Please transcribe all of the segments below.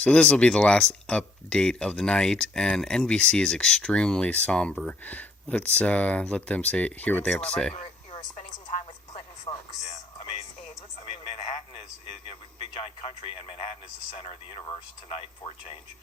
So this will be the last update of the night, and NBC is extremely somber. Let's let them hear what they have to say. You were spending some time with Clinton folks. Yeah, I mean, Manhattan is big giant country, and Manhattan is the center of the universe tonight for a change.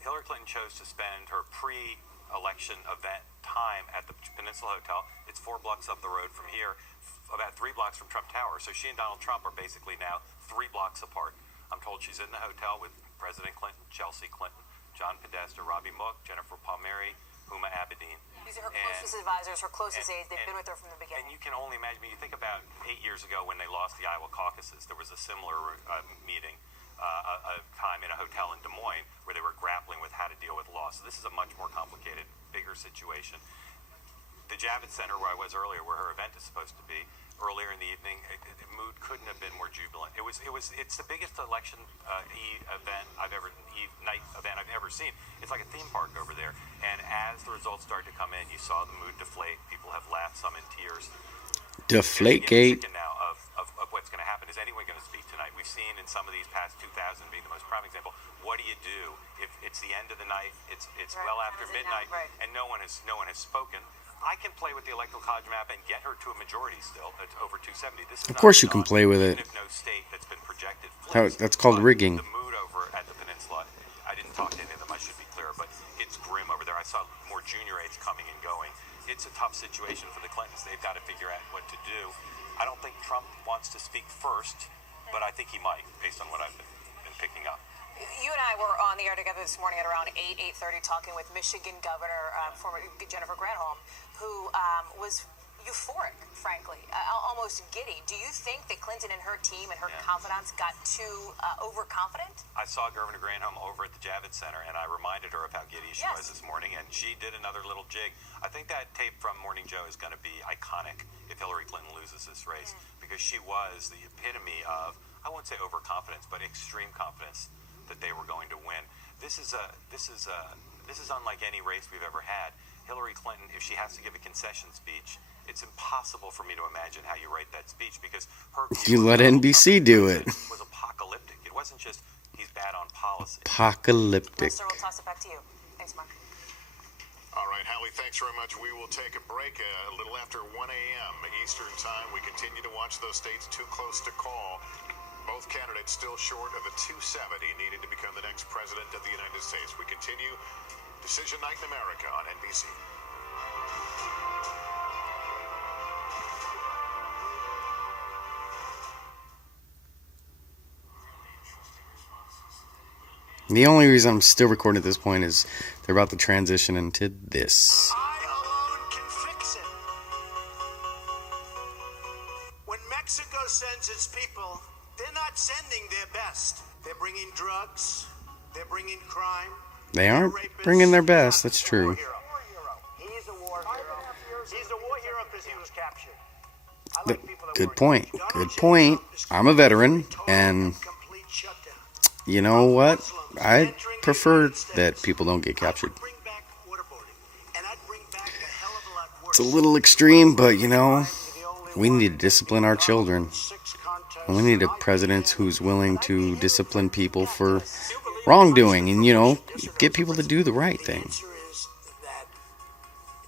Hillary Clinton chose to spend her pre-election event time at the Peninsula Hotel. It's 4 blocks up the road from here, about 3 blocks from Trump Tower. So she and Donald Trump are basically now 3 blocks apart. I'm told she's in the hotel with President Clinton, Chelsea Clinton, John Podesta, Robbie Mook, Jennifer Palmieri, Huma Abedin. These are her closest advisors, her closest aides. They've been with her from the beginning. And you can only imagine, you think about 8 years ago when they lost the Iowa caucuses, there was a similar meeting, a time in a hotel in Des Moines where they were grappling with how to deal with loss. So this is a much more complicated, bigger situation. The Javits Center, where I was earlier, where her event is supposed to be, earlier in the evening, the mood couldn't have been more jubilant. It's the biggest election night event I've ever seen. It's like a theme park over there. And as the results started to come in, you saw the mood deflate. People have laughed, some in tears. Deflategate. Now of what's going to happen. Is anyone going to speak tonight? We've seen in some of these past 2000 being the most prime example. What do you do if it's the end of the night? It's right, well after midnight, right, and no one has spoken. I can play with the Electoral College map and get her to a majority still. It's over 270. This is of course you can play with it. If no state that's been projected that's called rigging. The mood over at the Peninsula, I didn't talk to any of them, I should be clear, but it's grim over there. I saw more junior aides coming and going. It's a tough situation for the Clintons. They've got to figure out what to do. I don't think Trump wants to speak first, but I think he might, based on what I've been picking up. You and I were on the air together this morning at around 8:30 talking with Michigan Governor, former Jennifer Granholm, who was euphoric, frankly, almost giddy. Do you think that Clinton and her team and her confidants got too overconfident? I saw Governor Granholm over at the Javits Center, and I reminded her of how giddy she was this morning, and she did another little jig. I think that tape from Morning Joe is going to be iconic if Hillary Clinton loses this race, because she was the epitome of, I won't say overconfidence, but extreme confidence that they were going to win. This is unlike any race we've ever had. Hillary Clinton, if she has to give a concession speech, it's impossible for me to imagine how you write that speech, because her you let NBC do it. Was apocalyptic. It wasn't just he's bad on policy. Apocalyptic. Lester, we'll toss it back to you. Thanks, Mark. All right, Hallie, thanks very much. We will take a break a little after 1 a.m. Eastern time. We continue to watch those states too close to call. Both candidates still short of a 270 needed to become the next president of the United States. We continue Decision Night in America on NBC. The only reason I'm still recording at this point is they're about to transition into this. I alone can fix it. When Mexico sends its people, they're not sending their best. They're bringing drugs. They're bringing crime. They aren't bringing their best, that's true. He's a war hero. He's a war hero because he was captured. I like people that Good point. Good point. I'm a veteran, and you know what? I prefer that people don't get captured. It's a little extreme, but you know, we need to discipline our children. And we need a president who's willing to discipline people for wrongdoing and, you know, get people to do the right thing. The answer is that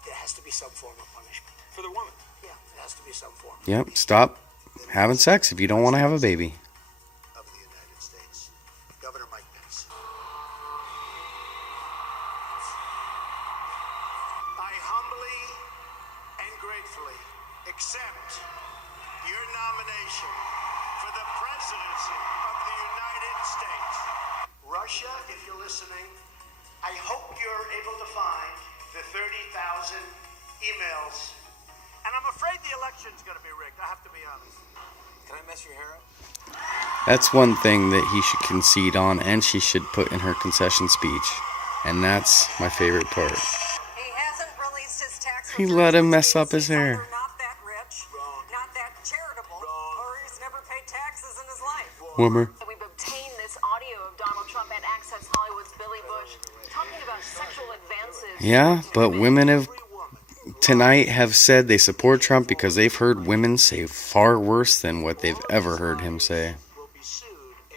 there has to be some form of punishment. For the woman. Yeah, there has to be some form. Yep, stop having sex if you don't want to have a baby. Of the United States. Governor Mike Pence. I humbly and gratefully accept your nomination for the presidency of the United States. Russia, if you're listening, I hope you're able to find the 30,000 emails. And I'm afraid the election's going to be rigged, I have to be honest. Can I mess your hair up? That's one thing that he should concede on, and she should put in her concession speech. And that's my favorite part. He hasn't released his tax He returns, let him which mess means up his he's hair. either not that rich, not that charitable, or he's never paid taxes in his life. Wimmer. We've obtained this audio of Donald Trump and Access Hollywood's Billy Bush talking about sexual advances. Yeah, but women have tonight have said they support Trump because they've heard women say far worse than what they've ever heard him say. Will be sued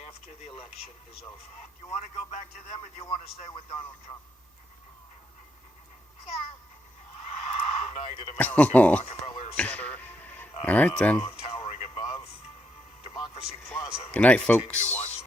after the election is over. Do you want to go back to them, or do you want to stay with Donald Trump? Tonight at American Rockefeller Center. All right, then. Towering above Democracy Plaza. Good night, Continue to folks. watch